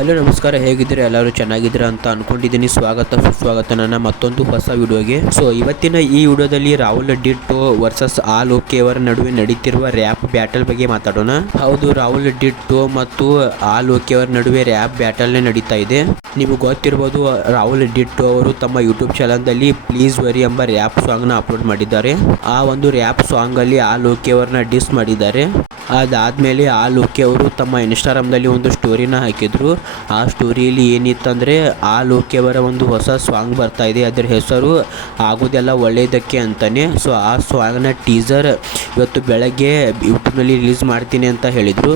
Hello ನಮಸ್ಕಾರ, ಹೇಗಿದ್ದೀರಾ? ಎಲ್ಲರೂ ಚೆನ್ನಾಗಿದ್ದೀರಾ ಅಂತ ಅನ್ಕೊಂಡಿದ್ದೀನಿ. ಸ್ವಾಗತ ಸುಸ್ವಾಗತ ನನ್ನ ಮತ್ತೊಂದು ಹೊಸ ವಿಡಿಯೋಗೆ. ಇವತ್ತಿನ ಈ ವಿಡಿಯೋದಲ್ಲಿ Rahul ditto versus all okay ಅವರ ನಡುವೆ ನಡೀತಿರುವ ರ್ಯಾಪ್ ಬ್ಯಾಟಲ್ ಬಗ್ಗೆ ಮಾತಾಡೋಣ. ಹೌದು, ರಾಹುಲ್ ಡಿಟ್ಟೋ ಮತ್ತು ಆಲ್ ಓಕೆ ಅವರ ನಡುವೆ ರ್ಯಾಪ್ ಬ್ಯಾಟಲ್ನೇ ನಡೀತಾ ಇದೆ. ನಿಮಗೆ ಗೊತ್ತಿರ್ಬೋದು, ರಾಹುಲ್ ಡಿಟ್ಟೋ ಅವರು ತಮ್ಮ ಯೂಟ್ಯೂಬ್ ಚಾನಲ್ನಲ್ಲಿ ಪ್ಲೀಸ್ ವರಿ ಎಂಬ ರ್ಯಾಪ್ ಸಾಂಗ್ನ ಅಪ್ಲೋಡ್ ಮಾಡಿದ್ದಾರೆ. ಆ ಒಂದು ರ್ಯಾಪ್ ಸಾಂಗಲ್ಲಿ ಆಲ್ ಓಕೆ ಅವರನ್ನ ಡಿಸ್ ಮಾಡಿದ್ದಾರೆ. ಅದಾದಮೇಲೆ ಆಲ್ ಓಕೆ ಅವರು ತಮ್ಮ ಇನ್ಸ್ಟಾಗ್ರಾಮ್ದಲ್ಲಿ ಒಂದು ಸ್ಟೋರಿನ ಹಾಕಿದ್ರು. ಆ ಸ್ಟೋರಿಯಲ್ಲಿ ಏನಿತ್ತಂದರೆ, ಆಲ್ ಓಕೆ ಅವರ ಒಂದು ಹೊಸ ಸಾಂಗ್ ಬರ್ತಾ ಇದೆ, ಅದರ ಹೆಸರು ಆಗೋದೆಲ್ಲ ಒಳ್ಳೆಯದಕ್ಕೆ ಅಂತಾನೆ. ಆ ಸಾಂಗ್ನ ಟೀಸರ್ ಇವತ್ತು ಬೆಳಗ್ಗೆ ಯೂಟ್ಯೂಬ್ನಲ್ಲಿ ರಿಲೀಸ್ ಮಾಡ್ತೀನಿ ಅಂತ ಹೇಳಿದರು.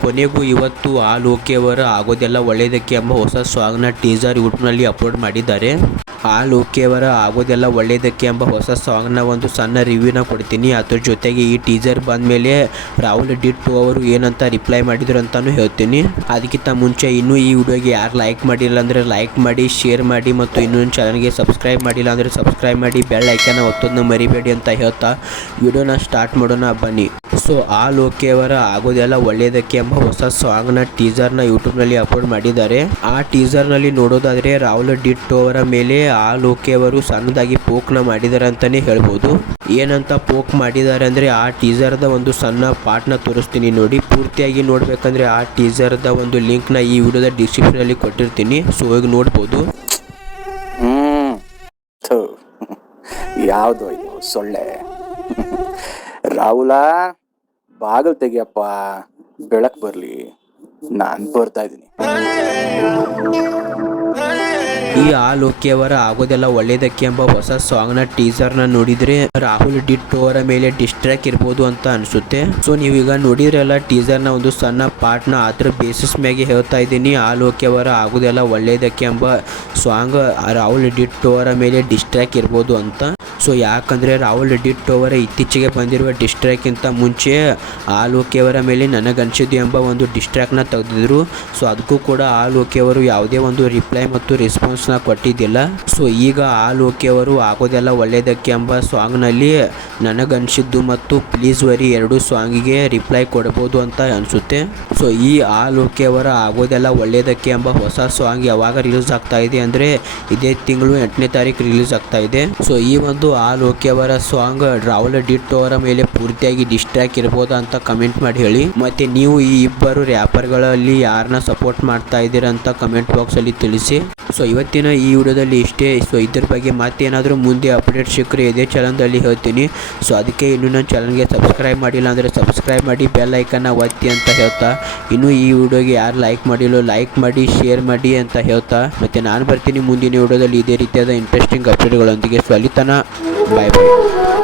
ಕೊನೆಗೂ ಇವತ್ತು ಆಲ್ ಓಕೆ ಅವರ ಆಗೋದೆಲ್ಲ ಒಳ್ಳೆಯದಕ್ಕೆ ಎಂಬ ಹೊಸ ಸಾಂಗ್ನ ಟೀಸರ್ ಯೂಟ್ಯೂಬ್ನಲ್ಲಿ ಅಪ್ಲೋಡ್ ಮಾಡಿದ್ದಾರೆ. ಆಲ್ ಓಕೆ ಅವರ ಆಗೋದೆಲ್ಲ ಒಳ್ಳೆಯದಕ್ಕೆ ಎಂಬ ಹೊಸ ಸಾಂಗ್ನ ಒಂದು ಸಣ್ಣ ರಿವ್ಯೂನ ಕೊಡ್ತೀನಿ. ಅದ್ರ ಜೊತೆಗೆ ಈ ಟೀಸರ್ ಬಂದಮೇಲೆ ರಾಹುಲ್ ಡಿಟ್ಟೋ ಅವರು ಏನಂತ ರಿಪ್ಲೈ ಮಾಡಿದ್ರು ಅಂತಾನು ಹೇಳ್ತೀನಿ. ಅದಕ್ಕಿಂತ ಮುಂಚೆ ಇನ್ನೂ ಈ ವಿಡಿಯೋಗೆ ಯಾರು ಲೈಕ್ ಮಾಡಿಲ್ಲ ಅಂದರೆ ಲೈಕ್ ಮಾಡಿ, ಶೇರ್ ಮಾಡಿ ಮತ್ತು ಇನ್ನೊಂದು ಚಾನಲ್ಗೆ ಸಬ್ಸ್ಕ್ರೈಬ್ ಮಾಡಿಲ್ಲ ಅಂದರೆ ಸಬ್ಸ್ಕ್ರೈಬ್ ಮಾಡಿ, ಬೆಲ್ ಐಕಾನ್ ಒತ್ತೋದನ್ನ ಮರಿಬೇಡಿ ಅಂತ ಹೇಳ್ತಾ ವಿಡಿಯೋನ ಸ್ಟಾರ್ಟ್ ಮಾಡೋಣ ಬನ್ನಿ. ಆಲ್ ಓಕೆ ಅವರ ಆಗೋದೆಲ್ಲ ಒಳ್ಳೆಯದಕ್ಕೆ ಎಂಬ ಹೊಸ ಸಾಂಗ್ನ ಟೀಸರ್ನ ಯೂಟ್ಯೂಬ್ನಲ್ಲಿ ಅಪ್ಲೋಡ್ ಮಾಡಿದ್ದಾರೆ. ಆ ಟೀಸರ್ನಲ್ಲಿ ನೋಡೋದಾದರೆ ರಾಹುಲ್ ಡಿಟ್ಟೋ ಅವರ ಮೇಲೆ ಆಲ್ ಓಕೆ ಅವರು ಸಣ್ಣದಾಗಿ ಪೋಕ್ನ ಮಾಡಿದ್ದಾರೆ ಅಂತಲೇ ಹೇಳ್ಬೋದು. ಏನಂತ ಪೋಕ್ ಮಾಡಿದ್ದಾರೆ ಅಂದರೆ, ಆ ಟೀಸರ್ದ ಒಂದು ಸಣ್ಣ ಪಾರ್ಟ್ನ ತೋರಿಸ್ತೀನಿ ನೋಡಿ. ಪೂರ್ತಿಯಾಗಿ ನೋಡಬೇಕಂದ್ರೆ ಆ ಟೀಸರ್ದ ಒಂದು ಲಿಂಕ್ನ ಈ ವಿಡಿಯೋದ ಡಿಸ್ಕ್ರಿಪ್ಷನಲ್ಲಿ ಕೊಟ್ಟಿರ್ತೀನಿ. ಹೋಗಿ ನೋಡ್ಬೋದು. ಯಾವುದು ಇದು ಸೊಳ್ಳೆ? ರಾಹುಲ, ಬಾಗಿಲು ತೆಗಿಯಪ್ಪ, ಬೆಳಕು ಬರಲಿ, ನಾನು ಬರ್ತಾ ಇದ್ದೀನಿ. ಈ ಆಲ್ ಓಕೆ ಅವರ ಆಗೋದೆಲ್ಲ ಒಳ್ಳೆಯದಕ್ಕೆ ಎಂಬ ಹೊಸ ಸಾಂಗ್ನ ಟೀಸರ್ನ ನೋಡಿದರೆ ರಾಹುಲ್ ಡಿಟ್ಟೋ ಅವರ ಮೇಲೆ ಡಿಸ್ಟ್ರಾಕ್ ಇರ್ಬೋದು ಅಂತ ಅನಿಸುತ್ತೆ. ನೀವೀಗ ನೋಡಿದ್ರಲ್ಲ ಟೀಸರ್ನ ಒಂದು ಸಣ್ಣ ಪಾರ್ಟ್ನ, ಅದರ ಬೇಸಿಸ್ ಮ್ಯಾಗೆ ಹೇಳ್ತಾ ಇದ್ದೀನಿ. ಆಲ್ ಓಕೆ ಅವರ ಆಗೋದೆಲ್ಲ ಒಳ್ಳೆಯದಕ್ಕೆ ಎಂಬ ಸಾಂಗ್ ರಾಹುಲ್ ಡಿಟ್ಟೋ ಅವರ ಮೇಲೆ ಡಿಸ್ಟ್ರಾಕ್ ಇರ್ಬೋದು ಅಂತ. ಯಾಕಂದರೆ ರಾಹುಲ್ ಡಿಟ್ಟೋ ಅವರ ಇತ್ತೀಚೆಗೆ ಬಂದಿರುವ ಡಿಸ್ಟ್ರಾಕ್ಕಿಂತ ಮುಂಚೆ ಆಲ್ ಓಕೆ ಅವರ ಮೇಲೆ ನನಗನ್ಸಿದ್ದು ಎಂಬ ಒಂದು ಡಿಸ್ಟ್ರಾಕ್ನ ತೆಗೆದಿದ್ರು. ಅದಕ್ಕೂ ಕೂಡ ಆಲ್ ಓಕೆ ಅವರು ಯಾವುದೇ ಒಂದು ರಿಪ್ಲೈ ಮತ್ತು ರೆಸ್ಪಾನ್ಸ್ನ ಕೊಟ್ಟಿದ್ದಿಲ್ಲ. ಈಗ ಆಲ್ ಓಕೆ ಅವರು ಆಗೋದೆಲ್ಲ ಒಳ್ಳೆಯದಕ್ಕೆ ಎಂಬ ಸಾಂಗ್ನಲ್ಲಿ ನನಗನ್ಸಿದ್ದು ಮತ್ತು ಪ್ಲೀಸ್ ವರಿ ಎರಡು ಸಾಂಗಿಗೆ ರಿಪ್ಲೈ ಕೊಡ್ಬೋದು ಅಂತ ಅನಿಸುತ್ತೆ. ಈ ಆಲ್ ಓಕೆ ಅವರ ಆಗೋದೆಲ್ಲ ಒಳ್ಳೆಯದಕ್ಕೆ ಎಂಬ ಹೊಸ ಸಾಂಗ್ ಯಾವಾಗ ರಿಲೀಸ್ ಆಗ್ತಾ ಇದೆ ಅಂದರೆ ಇದೇ ತಿಂಗಳು 8ನೇ ತಾರೀಕು ರಿಲೀಸ್ ಆಗ್ತಾ ಇದೆ. ಈ ಒಂದು ಆಲ್ ಓಕೆ ಅವರ ಸಾಂಗ್ ರಾಹುಲ್ ಡಿಟ್ಟೋ ಅವರ ಮೇಲೆ ಪೂರ್ತಿಯಾಗಿ ಡಿಸ್ಟ್ರಾಕ್ ಇರ್ಬೋದಾ ಅಂತ ಕಮೆಂಟ್ ಮಾಡಿ ಹೇಳಿ. ಮತ್ತೆ ನೀವು ಈ ಇಬ್ಬರು ರ್ಯಾಪರ್ಗಳಲ್ಲಿ ಯಾರನ್ನ ಸಪೋರ್ಟ್ ಮಾಡ್ತಾ ಇದ್ದೀರಾ ಅಂತ ಕಮೆಂಟ್ ಬಾಕ್ಸಲ್ಲಿ ತಿಳಿಸಿ. ಇವತ್ತಿನ ಈ ವಿಡಿಯೋದಲ್ಲಿ ಇಷ್ಟೇ. ಇದ್ರ ಬಗ್ಗೆ ಮತ್ತೇನಾದರೂ ಮುಂದೆ ಅಪ್ಡೇಟ್ ಸಿಕ್ಕರೆ ಇದೇ ಚಾನಲ್ದಲ್ಲಿ ಹೇಳ್ತೀನಿ. ಅದಕ್ಕೆ ಇನ್ನೂ ನನ್ನ ಚಾನಲ್ಗೆ ಸಬ್ಸ್ಕ್ರೈಬ್ ಮಾಡಿಲ್ಲ ಅಂದರೆ ಸಬ್ಸ್ಕ್ರೈಬ್ ಮಾಡಿ, ಬೆಲ್ ಐಕನ್ನ ಒತ್ತಿ ಅಂತ ಹೇಳ್ತಾ, ಇನ್ನೂ ಈ ವಿಡಿಯೋಗೆ ಯಾರು ಲೈಕ್ ಮಾಡಿಲ್ಲೋ ಲೈಕ್ ಮಾಡಿ, ಶೇರ್ ಮಾಡಿ ಅಂತ ಹೇಳ್ತಾ, ಮತ್ತು ನಾನು ಬರ್ತೀನಿ ಮುಂದಿನ ವಿಡಿಯೋದಲ್ಲಿ ಇದೇ ರೀತಿಯಾದ ಇಂಟ್ರೆಸ್ಟಿಂಗ್ ಅಪ್ಡೇಟ್ಗಳೊಂದಿಗೆ. ಅಲ್ಲಿ ತನಕ ಬಾಯ್ ಬಾಯ್.